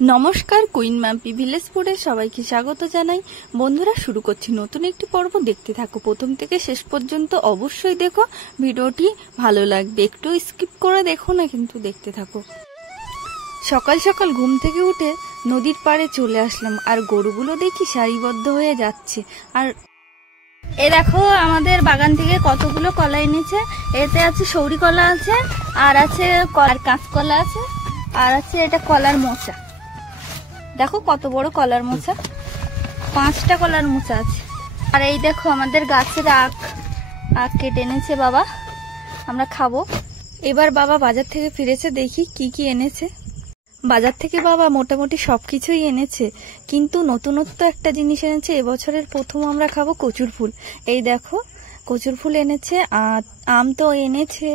নমস্কার, queen ম্যাম্পি village ফুডে সবাইকে স্বাগত জানাই। বন্ধুরা, শুরু করছি নতুন একটি পর্ব। দেখতে থাকো প্রথম থেকে শেষ পর্যন্ত, অবশ্যই দেখো, ভিডিওটি ভালো লাগবে, একটু স্কিপ করে দেখো না, কিন্তু দেখতে থাকো। সকাল সকাল ঘুম থেকে উঠে নদীর পাড়ে চলে আসলাম, আর গরুগুলো দেখি সারিবদ্ধ হয়ে যাচ্ছে। আর এ দেখো, আমাদের বাগান থেকে কতগুলো কলা এনেছে। এতে আছে সৌরি কলা আছে, আর আছে কাঁচকলা আছে, আর আছে এটা কলার মোচা। দেখো কত বড় কলার মোচা, 5টা কলার মোচা আছে। আর এই দেখো আমাদের গাছের আখ কেটে এনেছে বাবা, আমরা খাবো। এবার বাবা বাজার থেকে ফিরেছে, দেখি কি কি এনেছে। বাজার থেকে বাবা মোটামুটি সবকিছুই এনেছে, কিন্তু নতুনত্ব একটা জিনিস এনেছে। এবছরের প্রথম আমরা খাবো কচুর ফুল। এই দেখো কচুর ফুল এনেছে, আম তো এনেছে,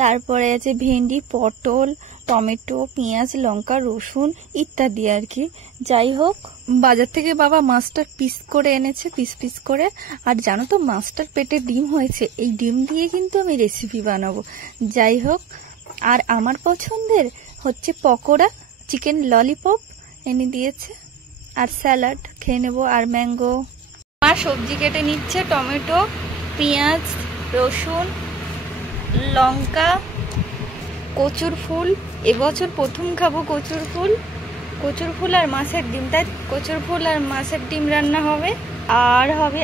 তারপরে আছে ভেন্ডি, পটল, টমেটো, পেঁয়াজ, লঙ্কা, রসুন ইত্যাদি আর কি। যাই হোক, বাজার থেকে বাবা মাছটার পিস করে এনেছে, পিস পিস করে। আর জানো তো, মাছটার পেটে ডিম হয়েছে, এই ডিম দিয়ে কিন্তু আমি রেসিপি বানাবো। যাই হোক, আর আমার পছন্দের হচ্ছে পকোড়া, চিকেন ললিপপ এনে দিয়েছে, আর স্যালাড খেয়ে নেবো, আর ম্যাঙ্গো। মা সবজি কেটে নিচ্ছে, টমেটো, পেঁয়াজ, রসুন, লঙ্কা, কচুর ফুল। এবছর প্রথম খাবো কচুর ফুল। কচুর ফুল আর মাছের ডিম, তাই কচুর ফুল আর মাছের ডিম রান্না হবে। আর হবে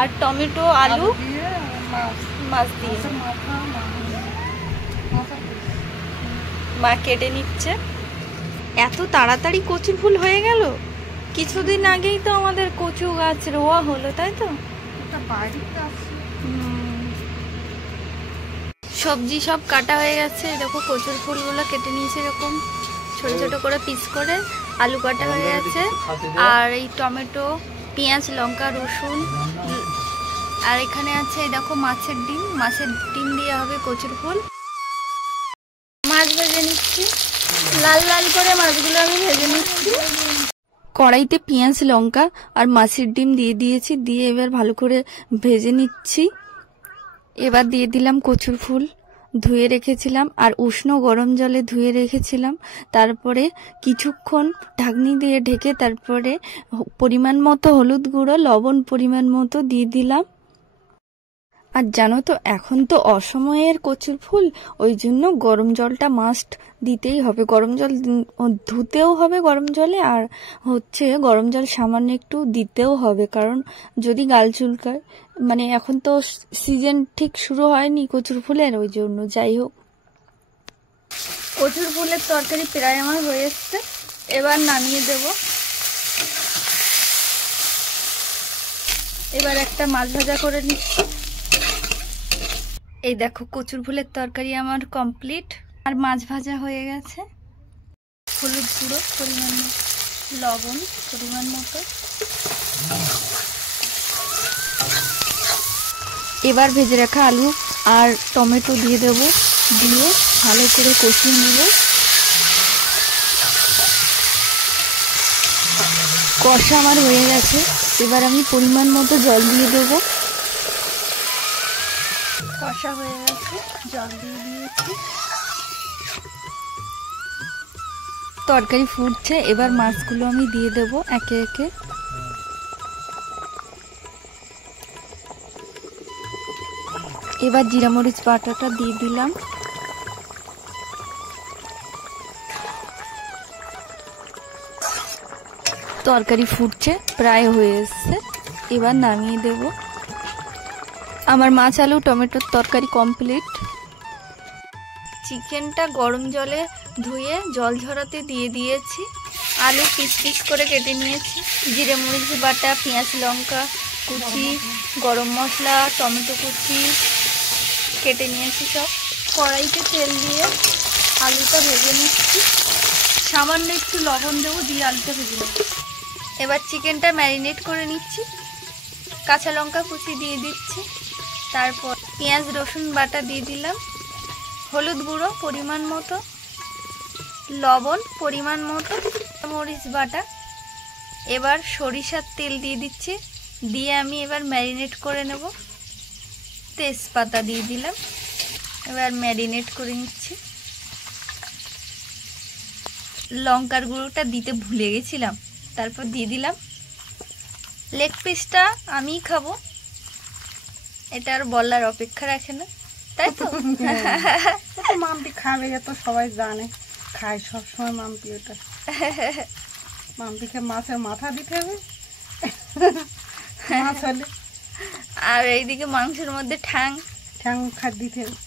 আর টমেটো, আলু, মাছ দিয়ে মা কেটে নিচ্ছে। এত তাড়াতাড়ি কচুর ফুল হয়ে গেল? কিছুদিন আগেই তো আমাদের কচু গাছ রোয়া হলো, তাই তো? সবজি সব কাটা হয়ে গেছে, দেখো কচুর ফুলগুলো কেটে নিয়েছে এরকম ছোট ছোট করে পিস করে। আলু কাটা হয়ে গেছে, আর এই টমেটো, পেঁয়াজ, লঙ্কা, রসুন, আর এখানে আছে এই দেখো মাছের ডিম। মাছের ডিম দিয়ে হবে কচুর ফুল। মাছ ভেজে নিচ্ছি, লাল লাল করে মাছগুলো আমি ভেজে নিচ্ছি। কড়াইতে পেঁয়াজ, লঙ্কা আর মাছের ডিম দিয়ে দিয়েছি, দিয়ে এবার ভালো করে ভেজে নিচ্ছি। এবার দিয়ে দিলাম কচুর ফুল, ধুয়ে রেখেছিলাম, আর উষ্ণ গরম জলে ধুয়ে রেখেছিলাম। তারপরে কিছুক্ষণ ঢাকনি দিয়ে ঢেকে, তারপরে পরিমাণ মতো হলুদ গুঁড়ো, লবণ পরিমাণ মতো দিয়ে দিলাম। আর জানো তো, এখন তো অসময়ের কচুর ফুল, ওই জন্য গরম জলটা মাস্ট দিতেই হবে। গরম জল ধুতেও হবে গরম জলে, আর হচ্ছে গরম জল সামান্য একটু দিতেও হবে, কারণ যদি গাল চুলকায়, মানে এখন তো সিজন ঠিক শুরু হয়নি কচুর ফুলের, ওই জন্য। যাই হোক, কচুর ফুলের তরকারি প্রায় আমার হয়ে এসছে, এবার নামিয়ে দেব। এবার একটা মাছ ভাজা করে নিচ্ছি। এই দেখো কচুর ফুলের তরকারি আমার কমপ্লিট, আর মাছ ভাজা হয়ে গেছে। হলুদ গুঁড়ো পরিমাণ মতো, লবণ পরিমাণ মতো। এবার ভেজে রাখা আলু আর টমেটো দিয়ে দেব, দিয়ে ভালো করে কষিয়ে নেব। কষা আমার হয়ে গেছে, এবার আমি পরিমাণ মতো জল দিয়ে দেবো। কষা হয়ে গেছে, জল দিয়ে দিয়েছি। তরকারি ফুটছে, এবার মাছগুলো আমি দিয়ে দেবো একে একে। এবার জিরা মরিচ বাটাটা দিয়ে দিলাম। তরকারি ফুটছে, প্রায় হয়ে এসছে, এবার নামিয়ে দেব। আমার মাছ আলু টমেটোর তরকারি কমপ্লিট। চিকেনটা গরম জলে ধুয়ে জল ঝরাতে দিয়ে দিয়েছি। আলু পিস পিস করে কেটে নিয়েছি। জিরে মরিচ বাটা, পেঁয়াজ লঙ্কা কুচি, গরম মশলা, টমেটো কুচি কেটে নিয়েছি সব। কড়াইতে তেল দিয়ে আলুটা ভেজে নিচ্ছি, সামান্য একটু লবণ দেবো, দিয়ে আলুটা ভেজে নেব। এবার চিকেনটা ম্যারিনেট করে নিচ্ছি। কাঁচা লঙ্কা কুচি দিয়ে দিচ্ছি, তারপর পেঁয়াজ রসুন বাটা দিয়ে দিলাম, হলুদ গুঁড়ো পরিমাণ মতো, লবণ পরিমাণ মতো, মরিচ বাটা। এবার সরিষার তেল দিয়ে দিচ্ছি, দিয়ে আমি এবার ম্যারিনেট করে নেব। তেজপাতা দিয়ে দিলাম, এবার ম্যারিনেট করে নিচ্ছি। লঙ্কার গুঁড়োটা দিতে ভুলে গেছিলাম, তারপর দিয়ে দিলাম। লেগ পিসটা আমিই খাবো, এটা আর বলার অপেক্ষা রাখে না, তাই তো? মাম্পি খাবে, এ তো সবাই জানে, খায় সবসময় মাম্পি ওটা। মাম্পিকে মাছের মাথা দিতে হবে মাছ হলে, আর এইদিকে মাংসের মধ্যে ঠ্যাং খাট দিতে হবে।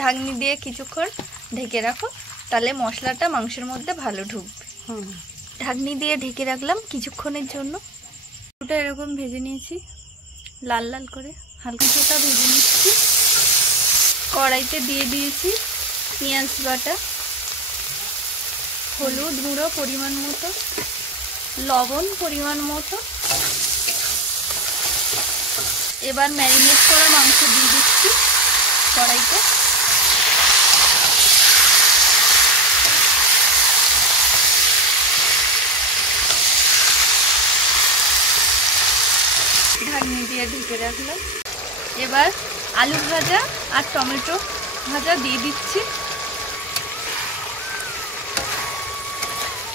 ঢাকনি দিয়ে কিছুক্ষণ ঢেকে রাখো, তাহলে মশলাটা মাংসের মধ্যে ভালো ঢুকবে। ঢাকনি দিয়ে ঢেকে রাখলাম কিছুক্ষণের জন্য। ওটা এরকম ভেজে নিয়েছি লাল লাল করে, হালকা হালকা ভেজে নিচ্ছি। কড়াইতে দিয়ে দিয়েছি পেঁয়াজ বাটা, হলুদ গুঁড়ো পরিমাণ মতো, লবণ পরিমাণ মতো। এবার ম্যারিনেট করা মাংস দিয়ে দিচ্ছি কড়াইতে। ঢাকনি দিয়ে ঢেকে রাখলাম। এবার আলু ভাজা আর টমেটো ভাজা দিয়ে দিচ্ছি।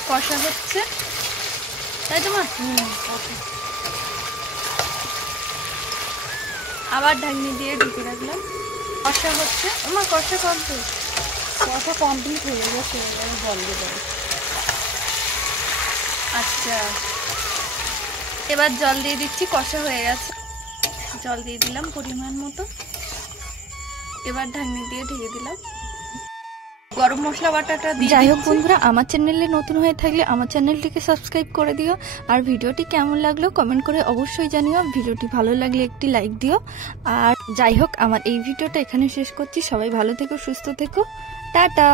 কষা হচ্ছে, তাই তো মা? আবার ঢাকনি দিয়ে ঢেকে রাখলাম। কষা হচ্ছে, আমার কষা কমপ্লিট। কষা কমপ্লিট হয়ে গেছে, জল দিয়ে দেবো। আচ্ছা, এবার জল দিয়ে দিচ্ছি, কষা হয়ে গেছে। জল দিয়ে দিলাম পরিমাণ মতো। এবার ঢাকনি দিয়ে ঢেকে দিলাম। গরম মশলা বাটাটা দিয়ে। যাই হোক বন্ধুরা, আমার চ্যানেলে নতুন হয়ে থাকলে আমার চ্যানেলটিকে সাবস্ক্রাইব করে দিও। আর ভিডিওটি কেমন লাগলো কমেন্ট করে অবশ্যই জানিও। ভিডিওটি ভালো লাগলে একটি লাইক দিও। আর যাই হোক, আমার এই ভিডিওটা এখানে শেষ করছি। সবাই ভালো থেকো, সুস্থ থেকো, টাটা।